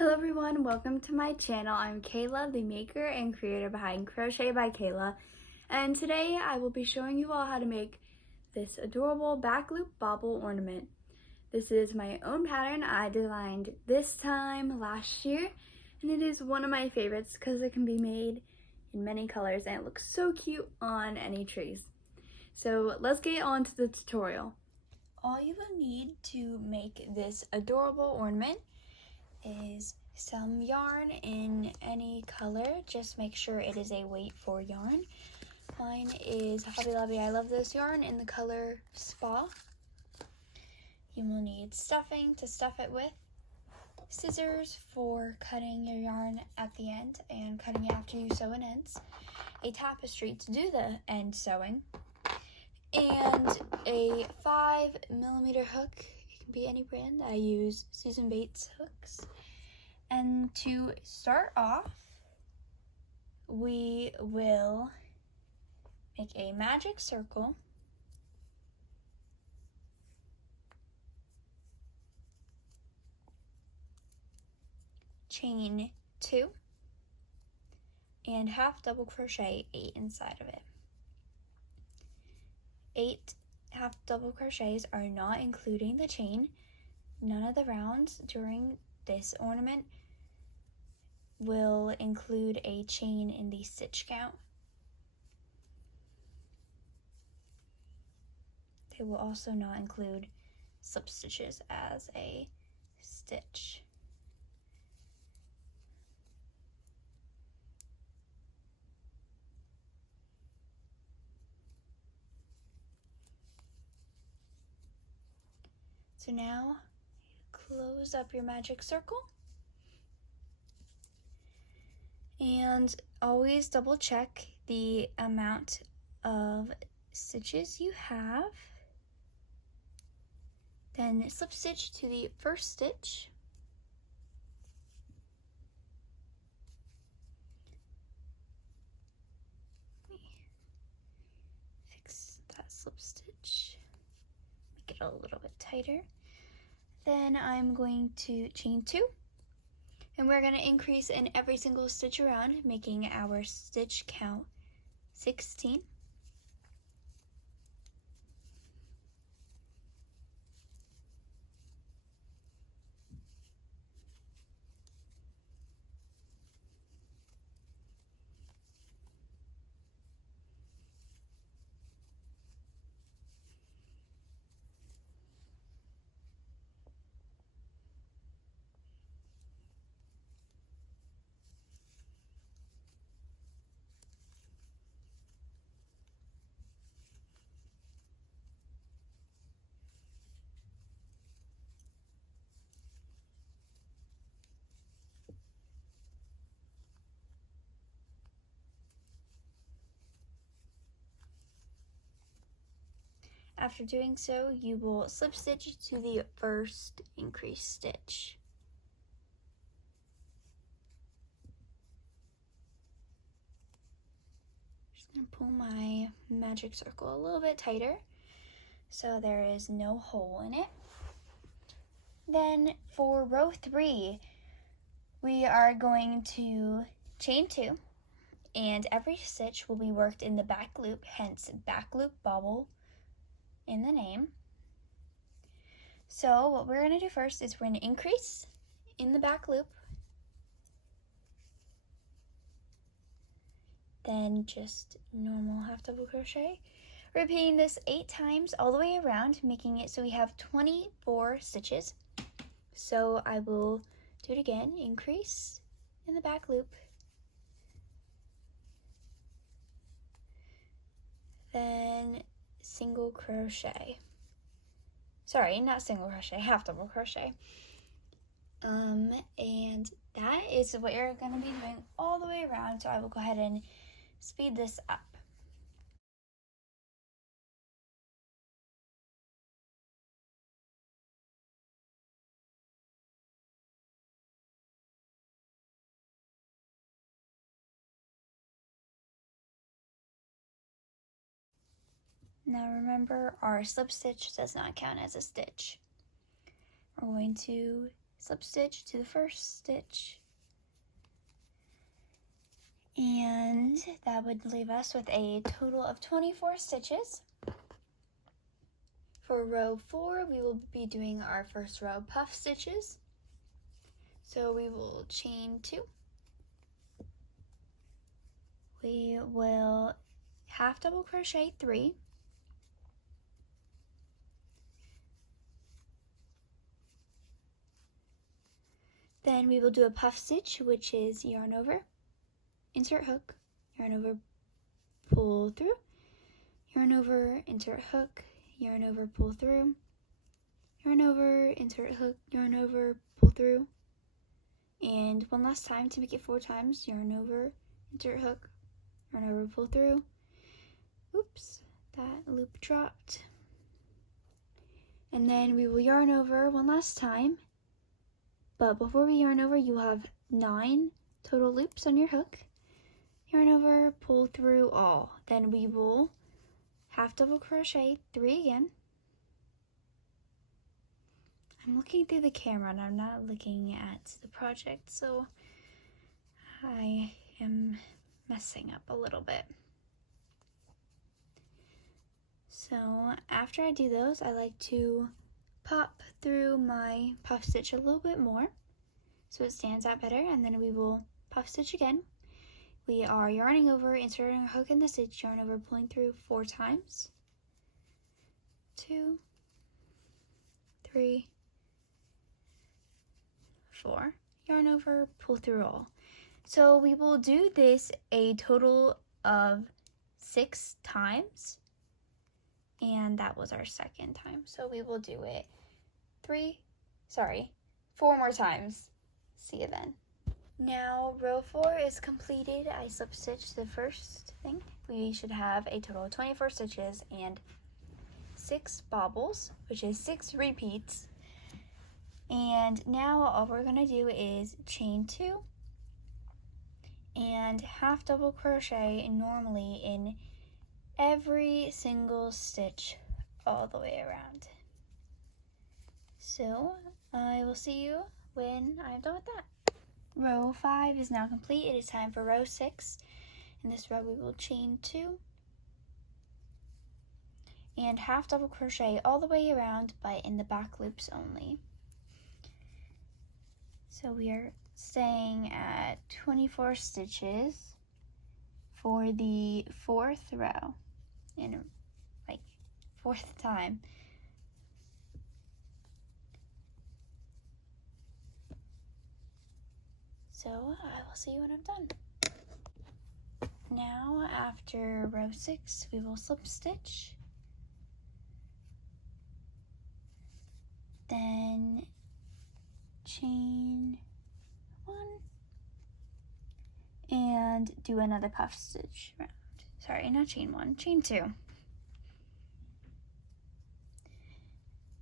Hello everyone, welcome to my channel. I'm Kayla, the maker and creator behind Crochet by Kayla, and today I will be showing you all how to make this adorable back loop bobble ornament. This is my own pattern I designed this time last year, and it is one of my favorites because it can be made in many colors and it looks so cute on any trees. So let's get on to the tutorial. All you will need to make this adorable ornament is some yarn in any color. Just make sure it is a weight 4 yarn. Mine is Hobby Lobby I Love This yarn in the color Spa. You will need stuffing to stuff it with, scissors for cutting your yarn at the end and cutting it after you sew it ends, a tapestry to do the end sewing, and a 5mm hook. It can be any brand. I use Susan Bates hooks. And to start off, we will make a magic circle, chain 2, and half double crochet 8 inside of it. 8 half double crochets are not including the chain. None of the rounds during this ornament will include a chain in the stitch count. They will also not include slip stitches as a stitch. So now close up your magic circle and always double check the amount of stitches you have. Then slip stitch to the first stitch. Let me fix that slip stitch, make it a little bit tighter. Then I'm going to chain 2, and we're going to increase in every single stitch around, making our stitch count 16. After doing so, you will slip stitch to the first increased stitch. Just gonna pull my magic circle a little bit tighter so there is no hole in it. Then for row 3, we are going to chain 2, and every stitch will be worked in the back loop, hence back loop bobble in the name. So what we're going to do first is we're going to increase in the back loop, then just normal half double crochet, repeating this 8 times all the way around, making it so we have 24 stitches. So I will do it again, increase in the back loop, then single crochet. Sorry, not single crochet, half double crochet. And that is what you're going to be doing all the way around, so I will go ahead and speed this up. Now remember, our slip stitch does not count as a stitch. We're going to slip stitch to the first stitch, and that would leave us with a total of 24 stitches. For row 4, we will be doing our first row of puff stitches. So we will chain 2. We will half double crochet 3. Then we will do a puff stitch, which is yarn over, insert hook, yarn over, pull through, yarn over, insert hook, yarn over, pull through, yarn over, insert hook, yarn over, pull through, and one last time to make it 4 times, yarn over, insert hook, yarn over, pull through. Oops, that loop dropped. And then we will yarn over one last time, but before we yarn over, you have 9 total loops on your hook. Yarn over, pull through all. Then we will half double crochet 3 again. I'm looking through the camera and I'm not looking at the project, so I am messing up a little bit. So after I do those, I like to pop through my puff stitch a little bit more so it stands out better, and then we will puff stitch again. We are yarning over, inserting a hook in the stitch, yarn over, pulling through 4 times. 2, 3, 4. Yarn over, pull through all. So we will do this a total of 6 times, and that was our second time. So we will do it 4 more times. See you then. Now row 4 is completed. I slip stitched the first thing. We should have a total of 24 stitches and 6 bobbles, which is 6 repeats. And now all we're gonna do is chain 2 and half double crochet normally in every single stitch all the way around. So I will see you when I'm done with that. Row 5 is now complete. It is time for row 6. In this row we will chain 2 and half double crochet all the way around, but in the back loops only. So we are staying at 24 stitches for the 4th row, in like 4th time. So I will see you when I'm done. Now after row 6, we will slip stitch, then chain 1 and do another puff stitch round. Sorry, not chain 1, chain 2.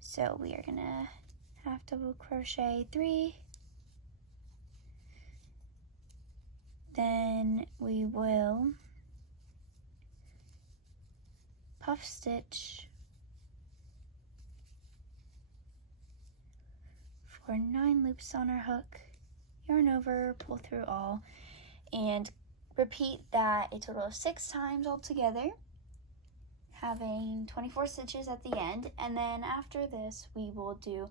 So we are gonna half double crochet 3, then we will puff stitch for 9 loops on our hook, yarn over, pull through all, and repeat that a total of 6 times altogether, having 24 stitches at the end. And then after this we will do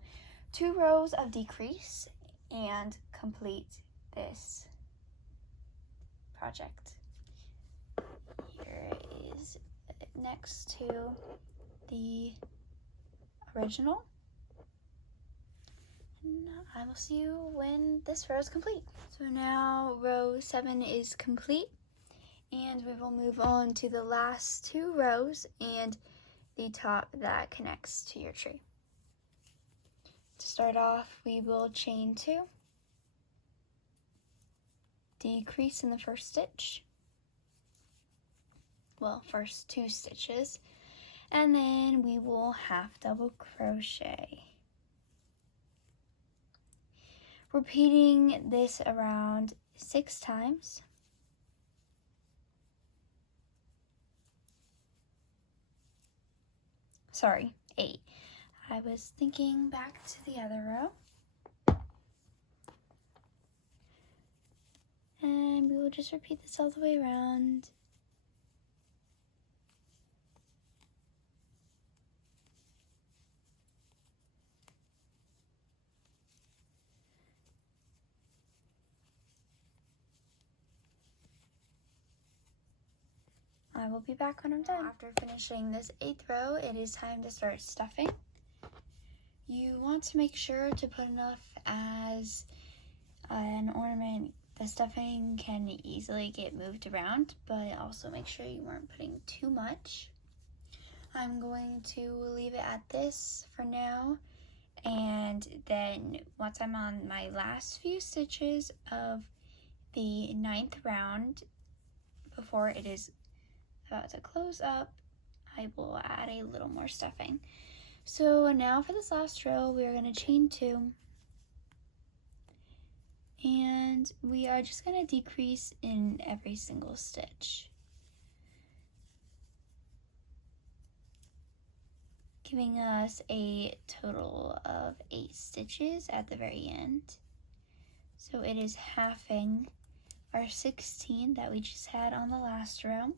2 rows of decrease and complete this project. Here is next to the original, and I will see you when this row is complete. So now row 7 is complete, and we will move on to the last 2 rows and the top that connects to your tree. To start off, we will chain 2, decrease in the first stitch, well, first 2 stitches, and then we will half double crochet. Repeating this around 6 times. Sorry, 8. I was thinking back to the other row. And we will just repeat this all the way around. I will be back when I'm done. After finishing this 8th row, it is time to start stuffing. You want to make sure to put enough as an ornament. The stuffing can easily get moved around, but also make sure you aren't putting too much. I'm going to leave it at this for now, and then once I'm on my last few stitches of the 9th round, before it is about to close up, I will add a little more stuffing. So now for this last row, we are going to chain 2, and we are just going to decrease in every single stitch, giving us a total of 8 stitches at the very end. So it is halving our 16 that we just had on the last row.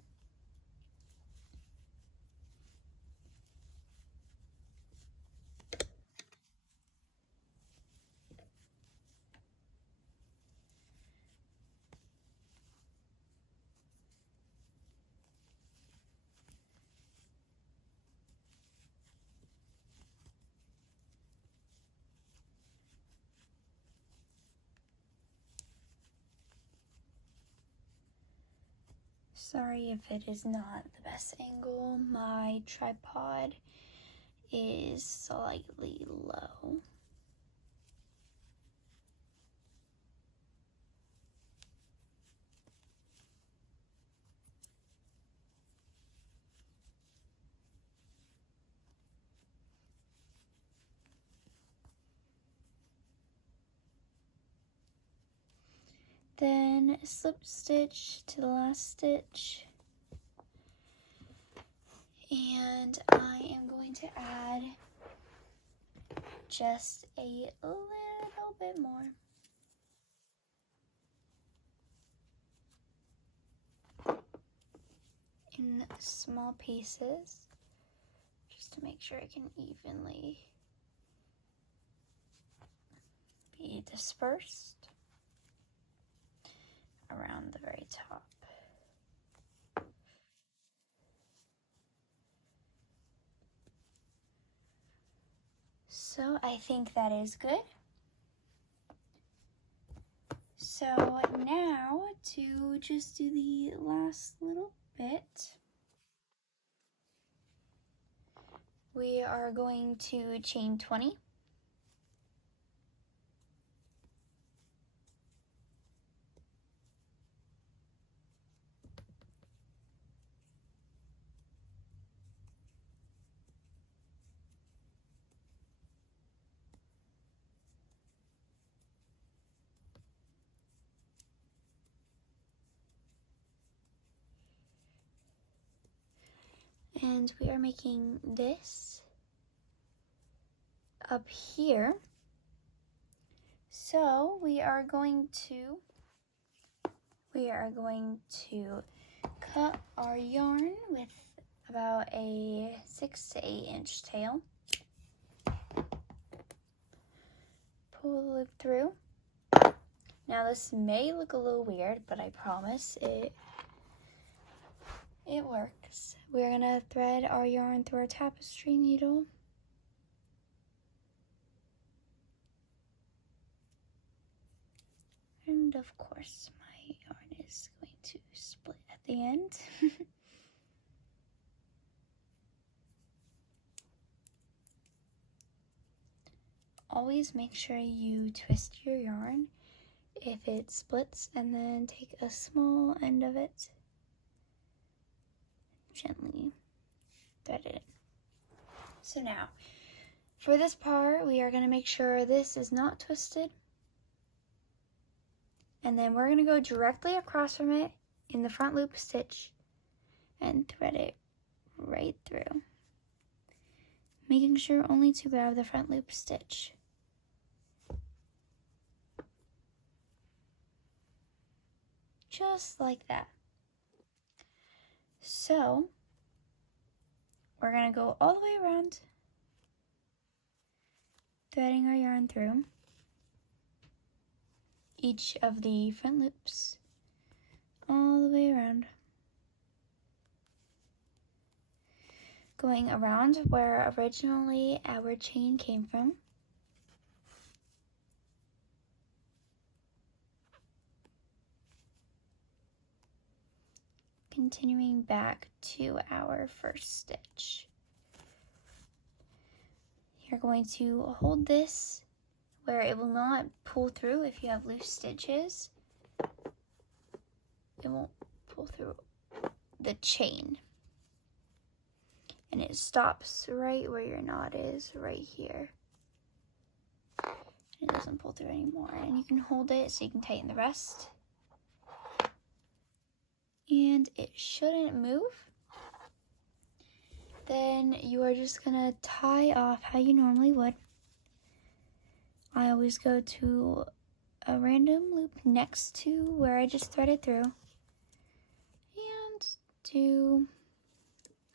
Sorry if it is not the best angle. My tripod is slightly low. Then slip stitch to the last stitch, and I am going to add just a little bit more. In small pieces, just to make sure it can evenly be dispersed around the very top. So I think that is good. So now to just do the last little bit, we are going to chain 20. And we are making this up here. So we are going to cut our yarn with about a 6 to 8 inch tail. Pull the loop through. Now this may look a little weird, but I promise it works. We're gonna thread our yarn through our tapestry needle. And of course, my yarn is going to split at the end. Always make sure you twist your yarn if it splits, and then take a small end of it, gently thread it in. So now, for this part, we are going to make sure this is not twisted, and then we're going to go directly across from it in the front loop stitch and thread it right through, making sure only to grab the front loop stitch. just like that. So we're gonna go all the way around, threading our yarn through each of the front loops, all the way around, going around where originally our chain came from. Continuing back to our first stitch. You're going to hold this where it will not pull through if you have loose stitches. It won't pull through the chain. And it stops right where your knot is, right here. It doesn't pull through anymore. And you can hold it so you can tighten the rest. And it shouldn't move. Then you are just gonna tie off how you normally would. I always go to a random loop next to where I just threaded through and do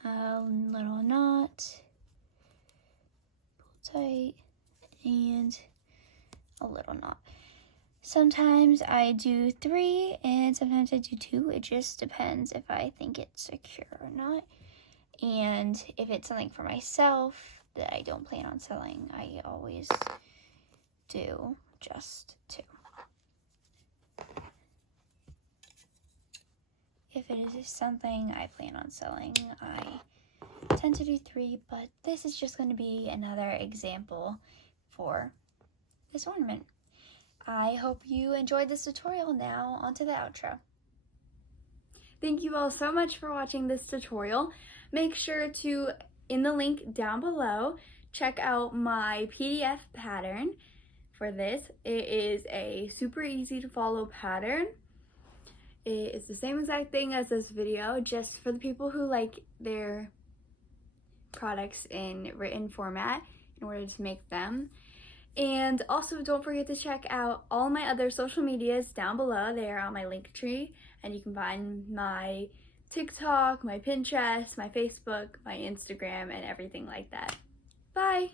a little knot, pull tight, and a little knot. Sometimes I do 3 and sometimes I do 2. It just depends if I think it's secure or not. And if it's something for myself that I don't plan on selling, I always do just 2. If it is something I plan on selling, I tend to do 3, but this is just going to be another example for this ornament. I hope you enjoyed this tutorial. Now onto the outro. Thank you all so much for watching this tutorial. Make sure to, in the link down below, check out my PDF pattern for this. It is a super easy to follow pattern. It is the same exact thing as this video, just for the people who like their products in written format in order to make them. And also don't forget to check out all my other social medias down below. They are on my link tree, and you can find my TikTok, my Pinterest, my Facebook, my Instagram, and everything like that. Bye!